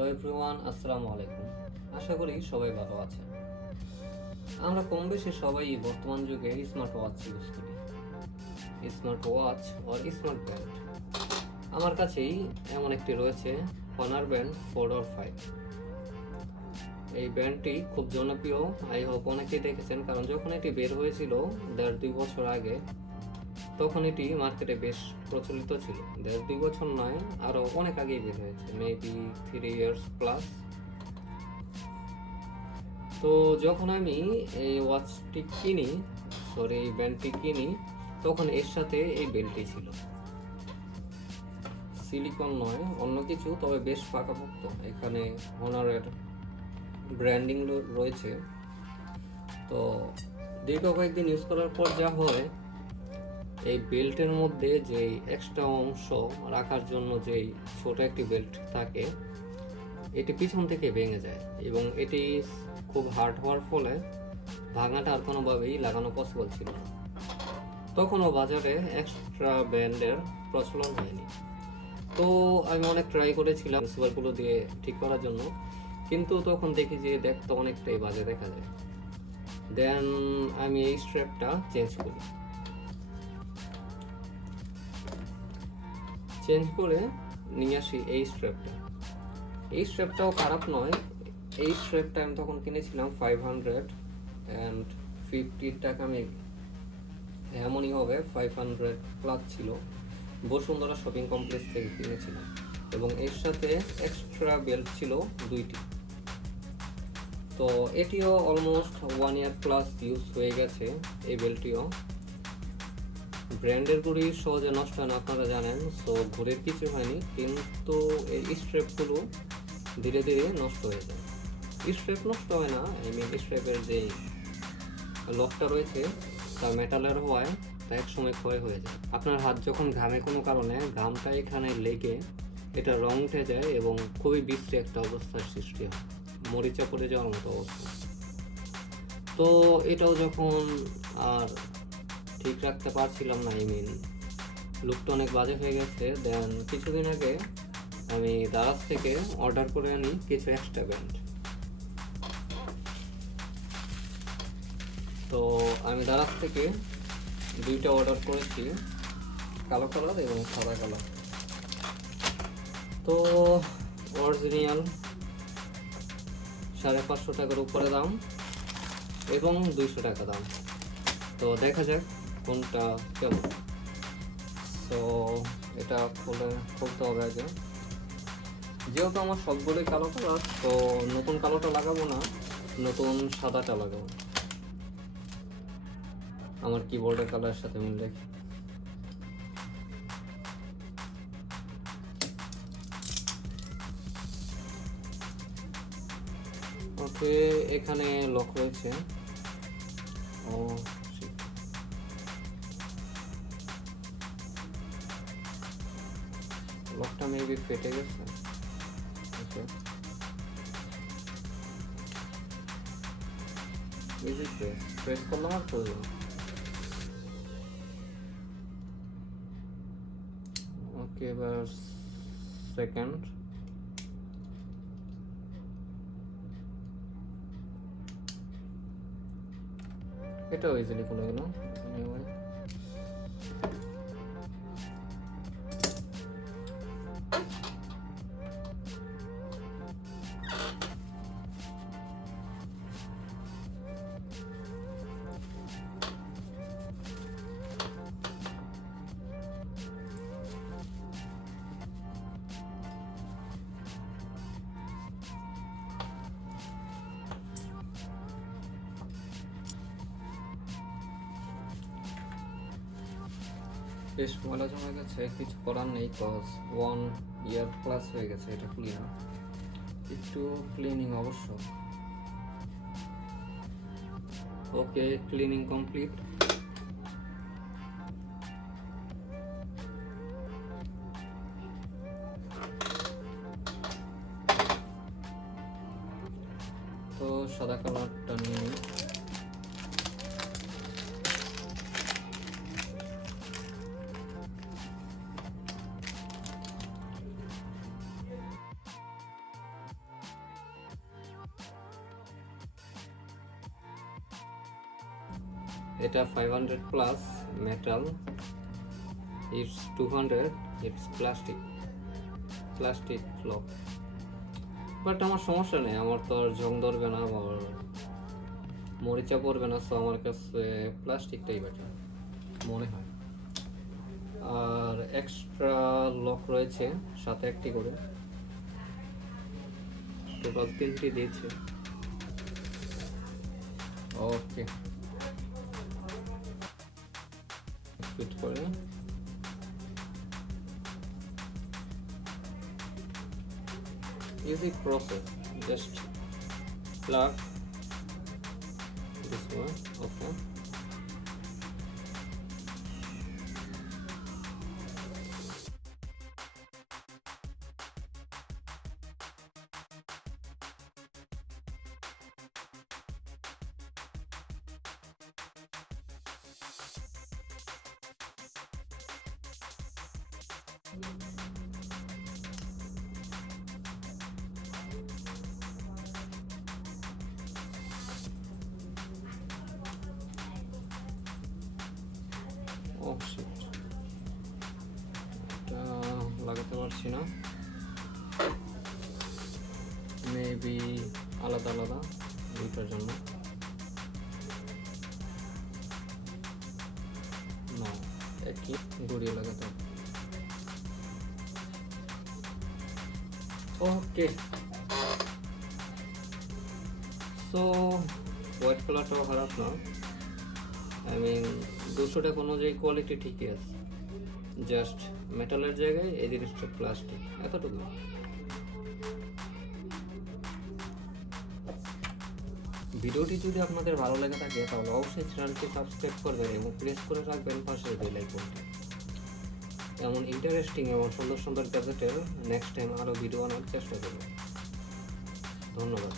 Hello everyone, আসসালামু আলাইকুম। আশা করি সবাই ভালো আছেন। আমরা কম বেশি সবাই বর্তমান যুগে স্মার্ট ওয়াচ ইউজ করি। স্মার্ট ওয়াচ আর স্মার্ট ব্যান্ড। আমার কাছেই এমন একটি রয়েছে, Honor Band 4 or 5। এই ব্যান্ডটি খুব জনপ্রিয়। আই হোপ অনেকেই দেখেছেন, কারণ যখন এটি বের হয়েছিল 1.5-2 বছর আগে, তখন এটি মার্কেটে বেশ প্রচলিত ছিল। 1.5-2 বছর নয়, আরও অনেক আগেই বের হয়েছে, মেবি 3 years প্লাস। তো যখন আমি এই ওয়াচটি কিনি, এই ব্যান্ডটি কিনি, তখন এর সাথে এই বেল্টটি ছিল। সিলিকন নয়, অন্য কিছু, তবে বেশ পাকাপোক্ত। এখানে হনারের ব্র্যান্ডিং রয়েছে। তো দীর্ঘ কয়েকদিন ইউজ করার পর যা হয়, এই বেল্টের মধ্যে যে এক্সট্রা অংশ রাখার জন্য যেই ছোট একটি বেল্ট থাকে, এটি পিছন থেকে ভেঙে যায় এবং এটি খুব হার্ড হওয়ার ফলে ভাঙাটা আর কোনোভাবেই লাগানো পসিবল ছিল না। তখনও বাজারে এক্সট্রা ব্যান্ডের প্রচলন হয়নি। তো আমি অনেক ট্রাই করেছিলাম সুপারগুলো দিয়ে ঠিক করার জন্য, কিন্তু তখন দেখি যে দেখতে অনেকটাই বাজে দেখা যায়। দেন আমি এই স্ট্র্যাপটা চেঞ্জ করে নিয়ে আসি এই স্ট্র্যাপটা। এই স্ট্র্যাপটাও খারাপ নয়। এই স্ট্র্যাপটা আমি তখন কিনেছিলাম 550 টাকা, এমনই হবে 500 প্লাস ছিল। বসুন্ধরা শপিং কমপ্লেক্স থেকে কিনেছিলাম এবং এর সাথে এক্সট্রা বেল্ট ছিল 2টি। তো এটিও অলমোস্ট 1 year প্লাস ইউজ হয়ে গেছে। এই বেল্টটিও ব্র্যান্ডের ঘড়ি সহজে নষ্ট হয় না, আপনারা জানেন। সো ঘড়ির কিছু হয়নি, কিন্তু এই স্ট্র্যাপগুলো ধীরে ধীরে নষ্ট হয়ে যায়। স্ট্র্যাপ নষ্ট হয় না, স্ট্র্যাপের যে লকটা রয়েছে তা মেটালের হওয়ায় তা এক সময় ক্ষয় হয়ে যায়। আপনার হাত যখন ঘামে কোনো কারণে, ঘামটা এখানে লেগে এটা রং উঠে যায় এবং খুবই বিশ্রী একটা অবস্থার সৃষ্টি হয়, মরিচা পড়ে যাওয়ার মতো অবস্থা। তো এটাও যখন আর ঠিক রাখতে পারছিলাম না, লুকটা অনেক বাজে হয়ে গেছে। দেন কিছুদিন আগে আমি দারাজ থেকে অর্ডার করে আনি কিছু এক্সট্রা ব্যান্ড। তো আমি দারাজ থেকে 2টা অর্ডার করেছি, কালো কালার এবং সাদা কালার। তো অরিজিনাল 550 টাকার উপরে দাম এবং 200 টাকা দাম। তো দেখা যাক কোনটা কেমন। তো এটা খুলতে হবে আগে। যেহেতু আমার সবগুলোই কালো কালার, তো নতুন কালোটা লাগাবো না, নতুন সাদাটা লাগাবো আমার কিবোর্ডের কালারের সাথে মিল রেখে। ওকে, এখানে লক রয়েছে। ও লকটা মেবি ফেটে গেছে। ওকে, ইজি প্রেস করলাম আর করলাম। ওকে, এবার সেকেন্ড। এটাও ইজিলি খুলে গেল। বেশ ময়লা জমে গেছে, কিছু করার নেই, কজ 1 year প্লাস হয়ে গেছে এটা খুলি না। একটু ক্লিনিং অবশ্য। ওকে, ক্লিনিং কমপ্লিট। তো সাদা কালারটা নিয়ে এটা 500 plus metal, it's 200, it's plastic lock. But আমার সমস্যা নেই, আমার তো আর জং ধরবে না, আমার মরিচা পড়বে না, সো আমার কাছে প্লাস্টিকটাই বেটার মনে হয়। আর এক্সট্রা লক রয়েছে সাথে একটি করে, টোটাল 3টি দিয়েছে। ওকে, ফিট করে easy process, just plug this one. Okay, oh shit, এটা লাগাতে পারছি না, মেবি আলাদা দুইটার জন্য। না, একই গড়িয়ে লাগাতে হবে। ওকে, সো হোয়াইট কালারটাও খারাপ না, আই মিন 200 টাকা অনুযায়ী কোয়ালিটি ঠিকই আছে, জাস্ট মেটালের জায়গায় এই জিনিসটা প্লাস্টিক, এতটুকু। ভিডিওটি যদি আপনাদের ভালো লেগে থাকে তাহলে অবশ্যই চ্যানেলটি সাবস্ক্রাইব করবেন এবং প্রেস করে রাখবেন পাশের বেল আইকনটি। এমন ইন্টারেস্টিং এবং সুন্দর গ্যাজেটের নেক্সট টাইম আরও ভিডিও আনার চেষ্টা করব। ধন্যবাদ।